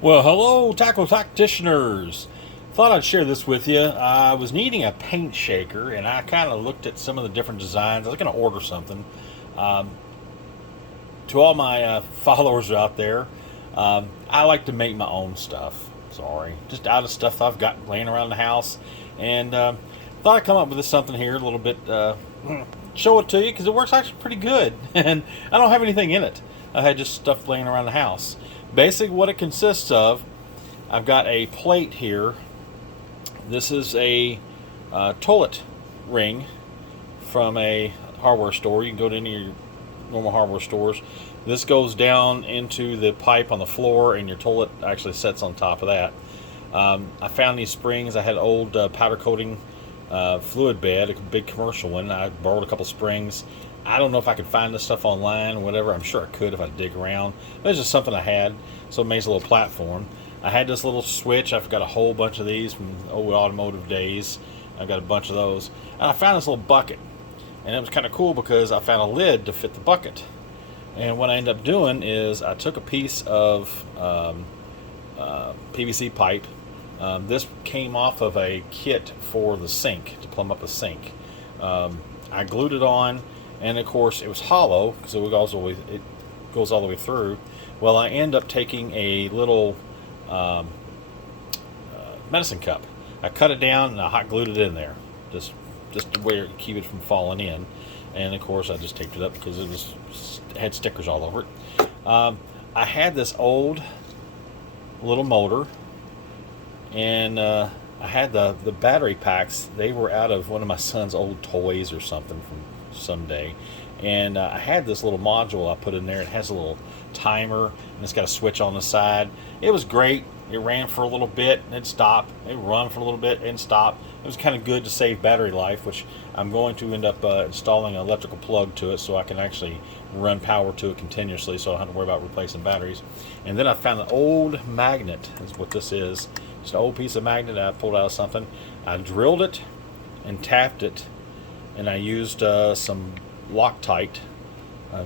Well, hello, tackle practitioners. Thought I'd share this with you. I was needing a paint shaker, and I kind of looked at some of the different designs. I was going to order something. Um, to all my followers out there, I like to make my own stuff. Sorry, just out of stuff I've got laying around the house, and thought I'd come up with this something here, a little bit. Show it to you because it works actually pretty good, and I don't have anything in it. I had just stuff laying around the house. Basically, what it consists of, I've got a plate here. This is a toilet ring from a hardware store. You can go to any of your normal hardware stores. This goes down into the pipe on the floor, and your toilet actually sits on top of that. I found these springs. I had an old powder coating fluid bed, a big commercial one. I borrowed a couple springs. I don't know if I could find this stuff online or whatever. I'm sure I could if I dig around. But it's just something I had, so it makes a little platform. I had this little switch. I've got a whole bunch of these from old automotive days. I've got a bunch of those. And I found this little bucket. And it was kind of cool because I found a lid to fit the bucket. And what I ended up doing is I took a piece of PVC pipe. This came off of a kit for the sink, to plumb up a sink. I glued it on, and of course it was hollow, so it goes all the way through. Well, I end up taking a little medicine cup. I cut it down and I hot glued it in there, just to where it keep it from falling in. And of course I just taped it up because it had stickers all over it. I had this old little motor, and I had the battery packs. They were out of one of my son's old toys or something from someday. And I had this little module I put in there. It has a little timer, and it's got a switch on the side. It was great. It ran for a little bit and it'd stop. It would run for a little bit and stop. It was kind of good to save battery life, which I'm going to end up installing an electrical plug to it so I can actually run power to it continuously, so I don't have to worry about replacing batteries. And then I found an old magnet, is what this is. It's an old piece of magnet I pulled out of something. I drilled it and tapped it, and I used some Loctite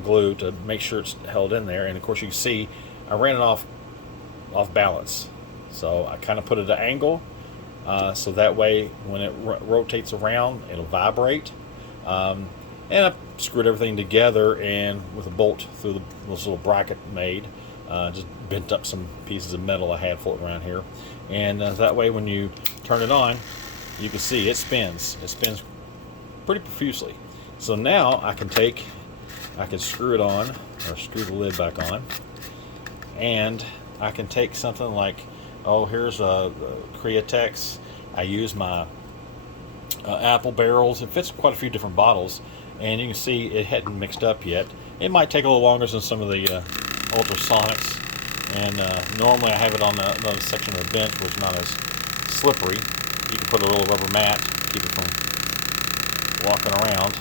glue to make sure it's held in there. And of course you can see I ran it off balance, so I kind of put it at an angle, so that way when it rotates around it'll vibrate. And I screwed everything together, and with a bolt through this little bracket made, just bent up some pieces of metal I had floating around here, and that way when you turn it on, you can see it spins pretty profusely. So now I can screw it on, or screw the lid back on, and I can take something like, here's a Createx. I use my apple barrels. It fits quite a few different bottles, and you can see it hadn't mixed up yet. It might take a little longer than some of the ultrasonics, and normally I have it on another section of the bench where it's not as slippery. You can put a little rubber mat to keep it from walking around.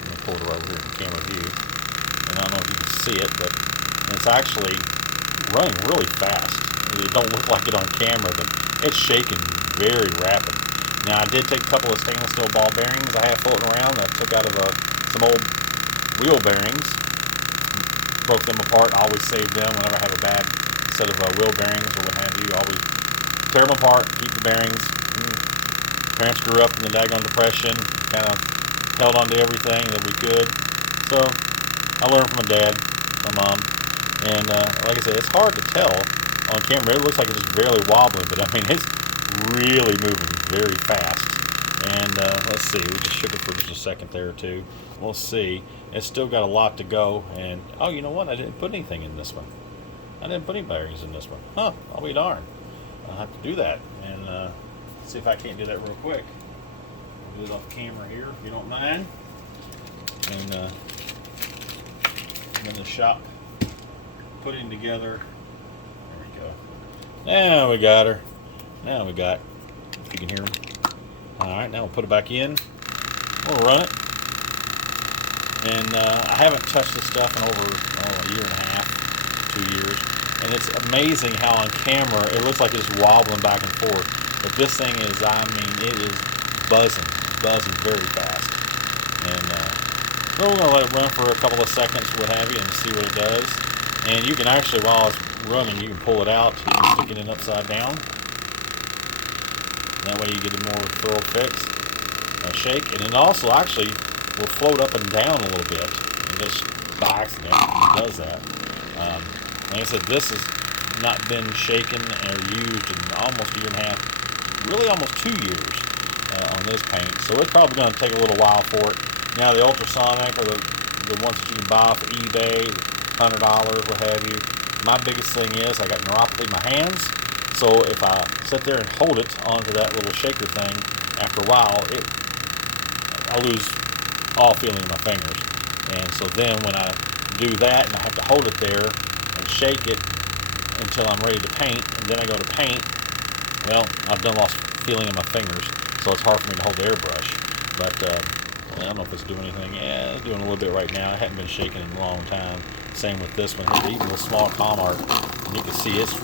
Let me pull it over here from camera view, and I don't know if you can see it, but it's actually running really fast. It don't look like it on camera, but it's shaking very rapid. Now I did take a couple of stainless steel ball bearings I had floating around that I took out of some old wheel bearings, broke them apart. I always save them whenever I have a bad set of wheel bearings or what have you. I always tear them apart, keep the bearings. Parents grew up in the daggone depression, kind of held on to everything that we could. So I learned from my dad, my mom, and like I said, it's hard to tell on camera. It looks like it's just barely wobbling, but I mean it's really moving very fast. And let's see, we just shook it for just a second there or two. We'll see. It's still got a lot to go. And oh, you know what? I didn't put anything in this one. I didn't put any bearings in this one. Huh? I'll be darned. I'll have to do that and see if I can't do that real quick. I'll do it off camera here, if you don't mind. And I'm in the shop putting together. There we go. Now we got her. Now we got, if you can hear them. Alright, now we'll put it back in. We'll run it. And I haven't touched this stuff in over a year and a half, 2 years. And it's amazing how on camera it looks like it's wobbling back and forth. But this thing is, I mean, it is buzzing very fast. And so we're going to let it run for a couple of seconds, what have you, and see what it does. And you can actually, while it's running, you can pull it out. You can stick it in upside down. That way you get a more thorough fix. Shake, and it also actually will float up and down a little bit. And just by accident, it does that. Like I said, this has not been shaken or used in almost a year and a half, really almost 2 years on this paint. So it's probably going to take a little while for it. Now the ultrasonic or the ones that you can buy off eBay, $100, what have you. My biggest thing is I got neuropathy in my hands. So if I sit there and hold it onto that little shaker thing, after a while, I lose all feeling in my fingers. And so then when I do that and I have to hold it there and shake it until I'm ready to paint, and then I go to paint, well, I've done lost feeling in my fingers, so it's hard for me to hold the airbrush. But I don't know if it's doing anything. Yeah, it's doing a little bit right now. I hadn't been shaking in a long time. Same with this one here, even the small com art. And you can see it's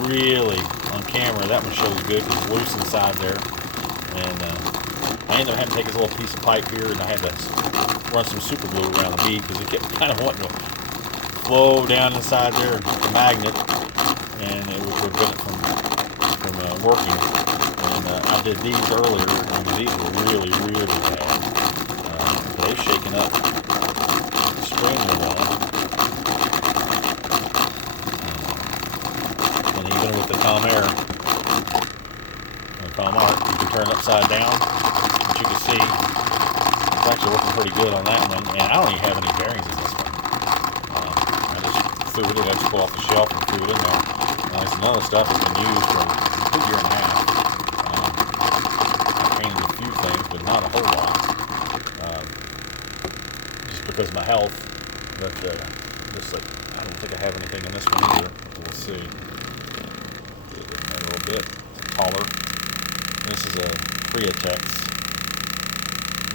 really, on camera, that one shows good because it's loose inside there. And I ended up having to take this little piece of pipe here, and I had to run some super glue around the bead because it kept kind of wanting to flow down inside there, a magnet, and it would prevent it from working. And I did these earlier, and these were really, really bad. They've shaken up extremely well. And even with the Calm Air, Calm Art, you can turn it upside down. But you can see it's actually working pretty good on that one. And I don't even have any bearings in this one. I just threw it in. I just pulled off the shelf and threw it in there. Some other stuff has been used for a good year and a half. I painted a few things, but not a whole lot. Just because of my health. But just like, I don't think I have anything in this one either. We'll see. A little bit taller. This is a Createx.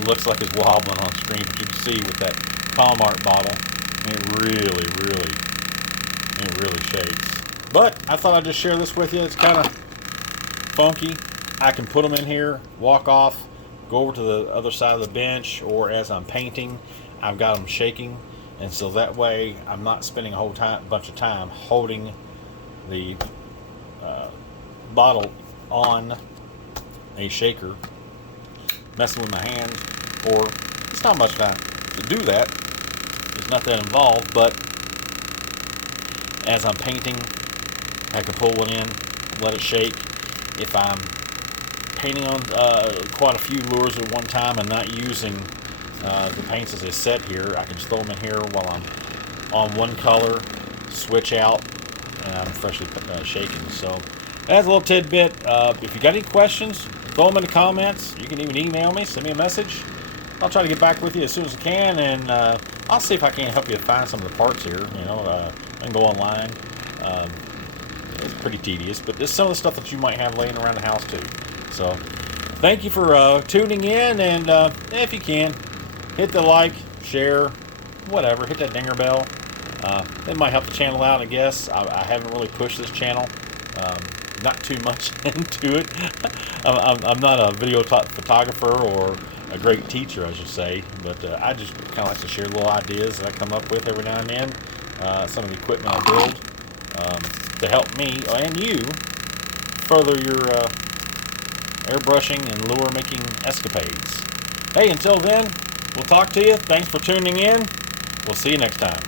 Looks like it's wobbling on screen, but you can see with that Calm Art bottle, it really shakes. But I thought I'd just share this with you. It's kind of funky. I can put them in here, walk off, go over to the other side of the bench, or as I'm painting, I've got them shaking, and so that way I'm not spending a whole bunch of time holding the bottle on a shaker, messing with my hands, or it's not much time to do that. It's not that involved, but as I'm painting, I can pull one in, let it shake. If I'm painting on quite a few lures at one time and not using the paints as they set here, I can just throw them in here while I'm on one color, switch out, and I'm freshly shaking. So that's a little tidbit. If you got any questions, throw them in the comments. You can even email me, send me a message. I'll try to get back with you as soon as I can, and I'll see if I can help you find some of the parts here. You know, I can go online. It's pretty tedious, but there's some of the stuff that you might have laying around the house too. So thank you for tuning in, and if you can, hit the like, share, whatever, hit that dinger bell. It might help the channel out, I guess. I haven't really pushed this channel, not too much into it. I'm not a video photographer or a great teacher, I should say, but I just kind of like to share little ideas that I come up with every now and then. Some of the equipment I build to help me and you further your airbrushing and lure making escapades. Hey, until then, we'll talk to you. Thanks for tuning in. We'll see you next time.